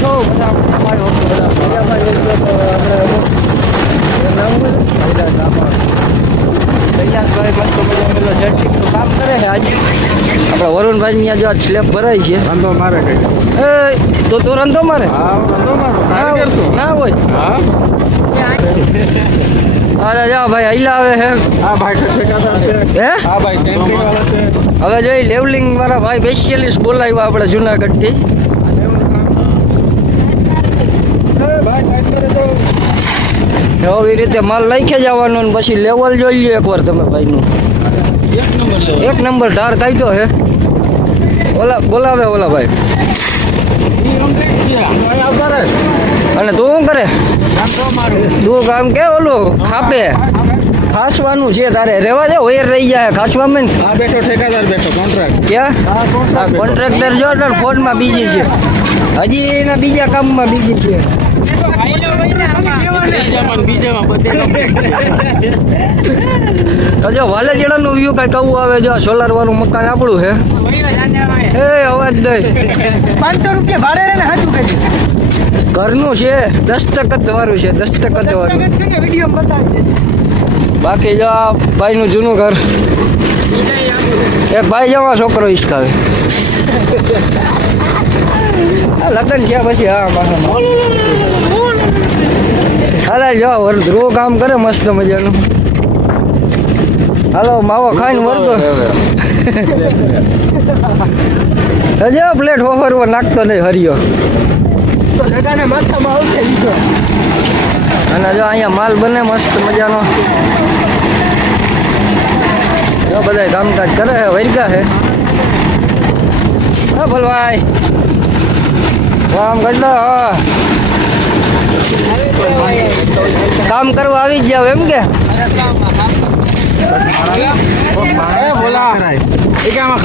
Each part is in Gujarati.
છો? કામ કરે છે આજે આપણા વરુણભાઈ ત્યાં જો સ્લેબ ભરાય છે. ધંધો મારે કઈ તો રંધો મારે ના હોય. અરે જા ભાઈ હૈલા આવે છે. હે હવે જોઈ લેવલિંગ મારા ભાઈ સ્પેશિયલિસ્ટ બોલાવ્યા આપણે જુનાગઢ થી. એવી રીતે માલ લઈ જવાનો ને પછી લેવલ જોઈ લો એકવાર તમે ભાઈ નું. એક નંબર ધાર કાઢ્યો હે. બોલાવે ઓલા ભાઈ. અને તું શું કરે? તું કામ કે ઓલું ખાપે ખાસવાનું છે તારે રેવા દે. ઓયર રહી જાય ખાસવામાં ને. બેઠો ઠેકાદાર બેઠો કોન્ટ્રાક્ટ ક્યાં કોન્ટ્રાક્ટર જો ફોનમાં બીજી છે હજી એના બીજા કામમાં બીજી છે. તો જો વાલેજડાનું વ્યૂ કઈ કવું આવે જો સોલાર વાળું મકાન આપણું છે. એ અવાજ દઈ 500 રૂપિયા ભાડે ને સાચું કહી ઘરનું છે. દસ્તખત વાળું છે. દસ્તખત વાળું વિડીયો બતાવી બાકી જો આ ભાઈનું જૂનું ઘર. એક ભાઈ જવા છોકરો હિસકાવે લગ્ન થયા પછી. હાલે જો ધ્રુવ કામ કરે મસ્ત મજાનું. હાલો માવો ખાઈને વરતો હજે પ્લેટ હોફરવો નાખતો નહીં હરિયો. અને જો અહીંયા માલ બને મસ્ત મજાનો. જો બધા કામકાજ કરે છે. વૈરગા છે. હા ભલભાઈ કામ કરતો. કામ કરવા આવી ગયા એમ કે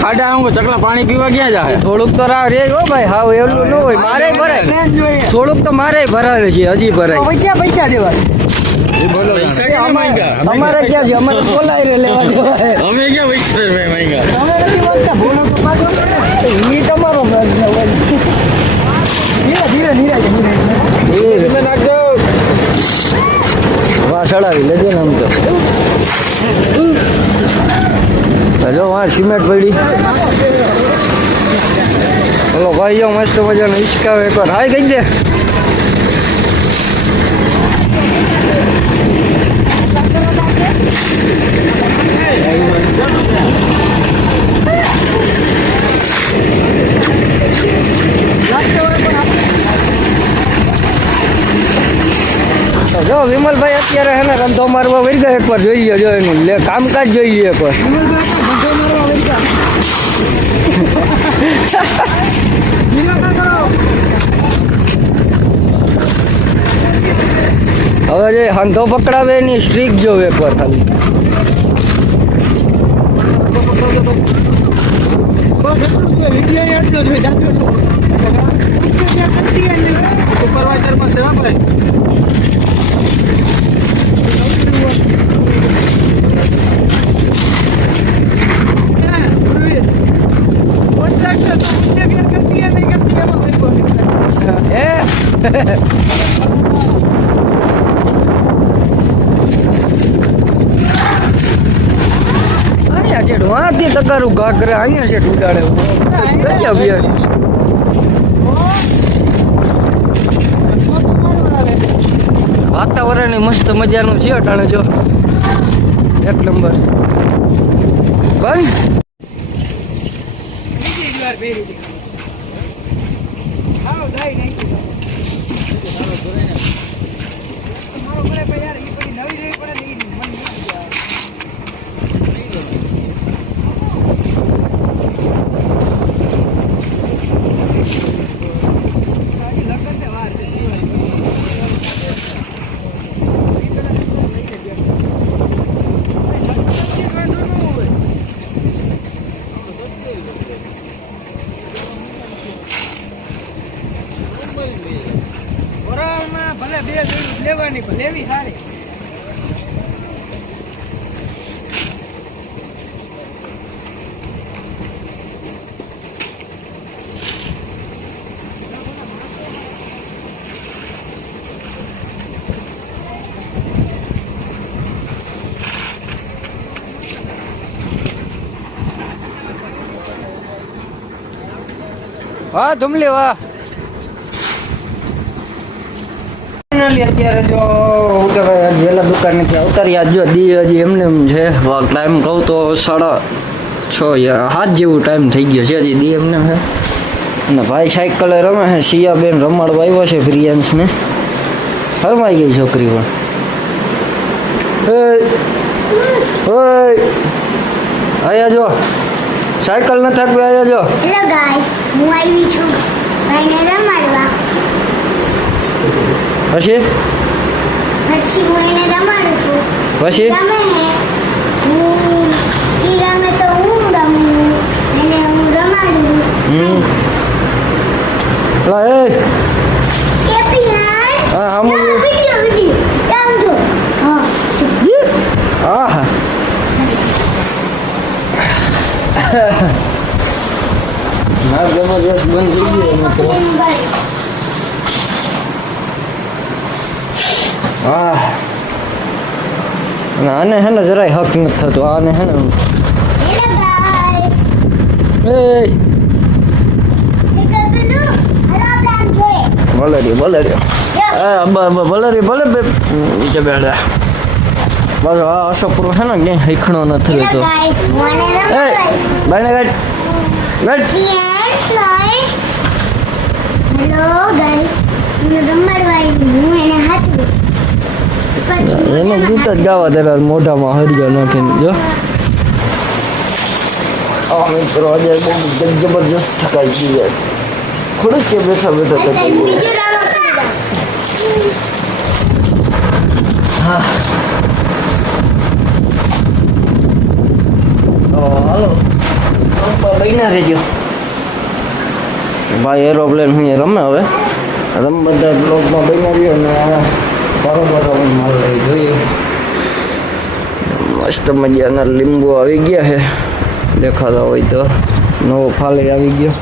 ખાડા ચકલા પાણી પીવા ક્યાં જાય? થોડુંક તો રાહ રે હો ભાઈ. હાવ એવું ન હોય. મારે ભરાય થોડુંક તો મારે ભરાવે છે હજી ભરાય. ક્યાં પૈસા દેવાય? અમારે ક્યાં છે? અમારે બોલાય રે લેવા દેવાય. અમે ક્યાં પૈસા એ તમારો વાહ ચડાવી લેજે ને આમ તો. જો વાં સિમેન્ટ પડી. બોલો ભાઈ જો મસ્ત મજાનો હિચકાવે એકવાર હાય કહી દે. જો વિમલભાઈ અત્યારે હે ને રંધો મારવા વળી ગયા. એકવાર જોઈએ જો એનું કામકાજ જોઈએ એકવાર. હવે જે હંધો પકડાવે એની સ્ટ્રીક જો એકવાર ખાલી. સુપરવાઇઝરમાં સેવા ભાઈ અહીંયા છે વાંથી ટકારું ઘા કરે. અહીંયા છે ઉડાડે વાતાવરણ મસ્ત મજાનું છે અટાણે જો એક નંબર. બંધ લેવાની લેવી સારી. વાહ ધુમલી વાહ. ફાઇનલી અત્યારે જો હું કે ભાઈ વહેલા દુકાનેથી અવતાર્યા જો દી હજી એમને એમ છે ટાઈમ કહું તો 6:30 7 જેવું ટાઈમ થઈ ગયો છે હજી દી એમને છે. અને ભાઈ સાયકલે રમે છે શિયાબેન રમાડવા આવ્યો છે પ્રિયાંશને. ફરમાઈ ગઈ છોકરી પણ. આયા જો સાયકલ ન થાકવી આયા જો. હેલો ગાઈસ, હું આવી છું ભાઈને રમાડવા. પછી હું એને રમાડું છું. પછી રમે હે. ઈ રમે તો હું રમું. એને હું રમાડું. એ કેપી યાર. હા હા વિડિયો ચાલ જો. હા હા ના જબરજસ્ત બંધ થઈ ગયો મિત્રો. હા અને આને હે ને જરાય હક નથી થતો. આને હે ને હેલો ગાઈસ. એ નીકળ પેલું. હલો પ્લાન જોઈએ. ભલે રહ્યો ભલે ભલે બે નીચે બેડા બસ આ અશોકપુર છે ને ક્યાંય હૈખણો નથી હેલો રહેતો. ગાઈસ, હું એને એ રમાડવા. બાઈને ગાડ યસ લાઈટ. હેલો ગાઈસ, હું રમાડવા આવી. હું એને હાચું. એને ગીત જ ગાવા દે મોઢામાં હરિયો નાખીને જો. મિત્રો આજે જબરજસ્ત થકાઈ ગઈ થોડીક કે બેઠા થકાઈ ગઈ. બીજું રાઉન્ડ કરી દો. હા હાલો બહીના રહેજો ભાઈ. એરોપ્લેન હું રમે હવે બધા બ્લોકમાં બહીના રહ્યો ને બરોબર માલ લઈ જોઈએ. મસ્ત મજાના લીંબુ આવી ગયા છે દેખાતા હોય તો. નવો ફાલે આવી ગયો.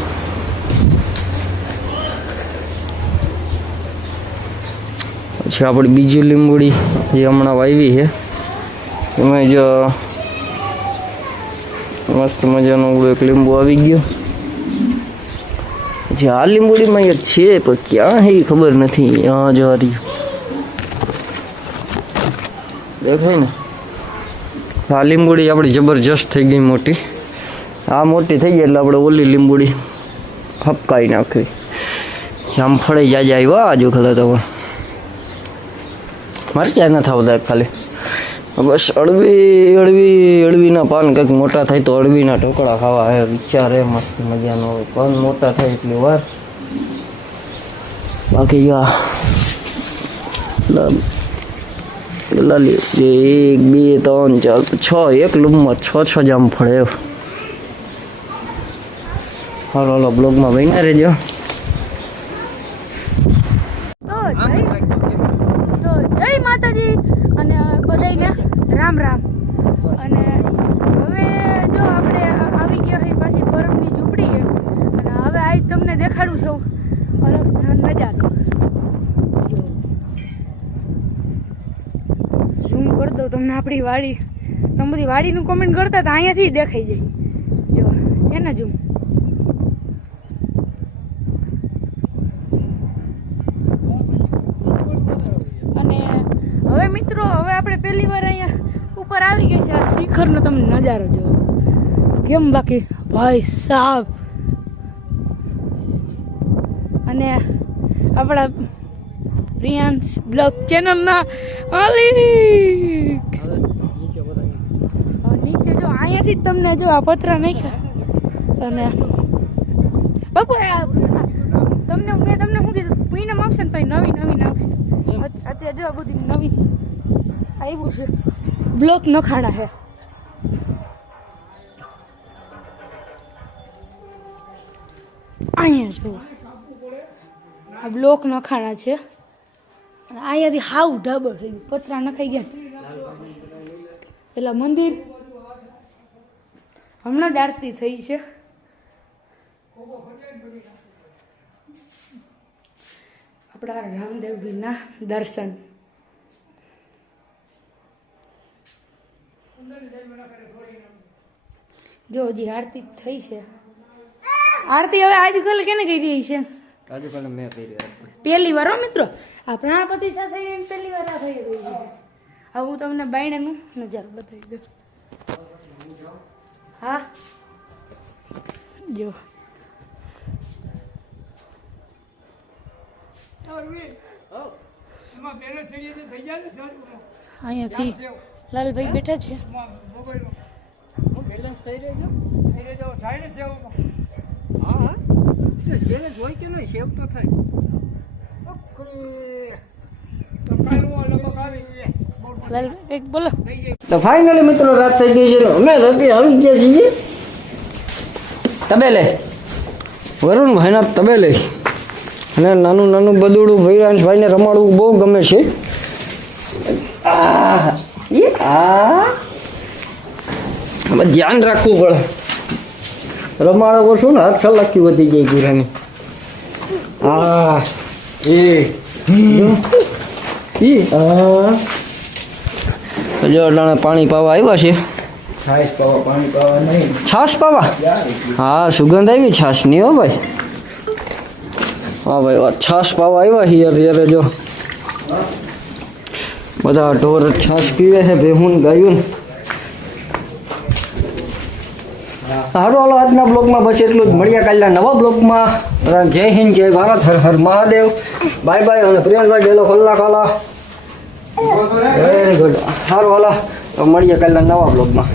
પછી આપણી બીજી લીંબુડી જે હમણાં વાવી છે એમાં જો મસ્ત મજાનું એક લીંબુ આવી ગયું. પછી આ લીંબુડીમાં એક છે પણ ક્યાં છે ખબર નથી. હા જો રહ્યું દેખાય ને. આ લીંબુડી આપણી જબરજસ્ત થઈ ગઈ મોટી. આ મોટી થઈ ગઈ એટલે આપણે ઓલી લીંબુડી હપકાઈ નાખી. જામફળે જાજા આવ્યા આજુ ખરા તો પણ મારે ક્યાં ન થવું ખાલી બસ અળવીના પાન કંઈક મોટા થાય તો અળવીના ઢોકળા ખાવા હે વિચાર હે મસ્ત મજાનો. હોય પાન મોટા થાય એટલી વાર. બાકી લાલી 1 2 3 4 6 એક લૂમમાં 6 જામ ફળે. હાલો બ્લોગમાં બહીને રહેજો. તો જય માતાજી અને બધાને રામ રામ. અને હવે જો આપણે આવી ગયા છે પાછી બરફની ઝૂંપડી અને હવે આજ તમને દેખાડું છું બરફનો નજારો. ઝૂમ કરી દઉં તમને આપણી વાડી. તમે બધી વાડીનું કોમેન્ટ કરતા તો અહીંયાથી દેખાઈ જાય. જો છે ને ઝૂમ. હવે મિત્રો હવે આપણે પહેલી વાર અહીંયા ઉપર આવી ગયા છે. આ શિખરનો તમે નજારો જોવો કેમ. બાકી ભાઈ સાહેબ અને આપણા પ્રિયાંશ બ્લોગ ચેનલના માલિક નીચે જો અહીંયાથી જ તમને જો આ પતરા નાખ્યા. અને બાપુ તમને મેં તમને શું કીધું પૂનમ આવશે ને તો નવી આવશે. અત્યારે જો આ બધી નવી આવ્યું છે બ્લોક નખાણા છે. અહીંયા જો આ બ્લોક નખાણા છે અને અહીંયાથી હાવ ઢાબર થઈ ગયું. પતરા નખાઈ ગયા. પેલા મંદિર હમણાં જ આરતી થઈ છે. આપણા રામદેવજીના દર્શન. જો હજી આરતી થઈ છે. આરતી હવે આજકાલ કેને કહી રહી છે આજે કાલે મેં કરી પહેલી વાર હો મિત્રો આ પ્રણાપતિ સાથે એને પહેલી વાર આ થઈ ગઈ છે હવે હું તમને બાયણાનું નજારો બતાવી દઉં હા જો એમાં પહેલો થઈ જાય તો થઈ જાય ને સર. અહીંયાથી લાલભાઈ બેઠા છે મોબાઈલમાં બેલેન્સ થઈ રહ્યો થઈ જાય તો થાય ને સેવામાં. હા બેલેન્સ હોય કે નહીં સેવ તો થાય તો કાંઈ હું લગભગ આવી લાલભાઈ કંઈક બોલો થઈ જાય. તો ફાઇનલી મિત્રો રાત થઈ ગઈ છે ને અમે રતી આવી ગયા છીએ તબેલે વરુણભાઈના તબેલે અને નાનું નાનું બદુડું ભાઈને રમાડવું બહુ ગમે છે હવે ધ્યાન રાખવું પડે રમાડો છું ને હાથ સલાકી વધી જાય ગુરાની જો અટાણે પાણી પાવા આવ્યા છે છાશ પાવા પાણી પાવા નહીં છાશ પાવા હા સુગંધ આવી છાશની હો ભાઈ હા ભાઈ છાશ પાવા આવ્યા છીએ અત્યારે જો બધા ઢોર છાશ પીવે છે ભેહું ગાયું સારું હાલો આજના બ્લોગમાં બસ એટલું જ મળ્યા કાલના નવા બ્લોગમાં જય હિન્દ જય ભારત હર હર મહાદેવ બાય બાય અને પ્રિયંશભાઈ ડેલો ખોલ્લા ખાલા વેરી ગુડ સારું હાલો મળીએ કાલના નવા બ્લોગમાં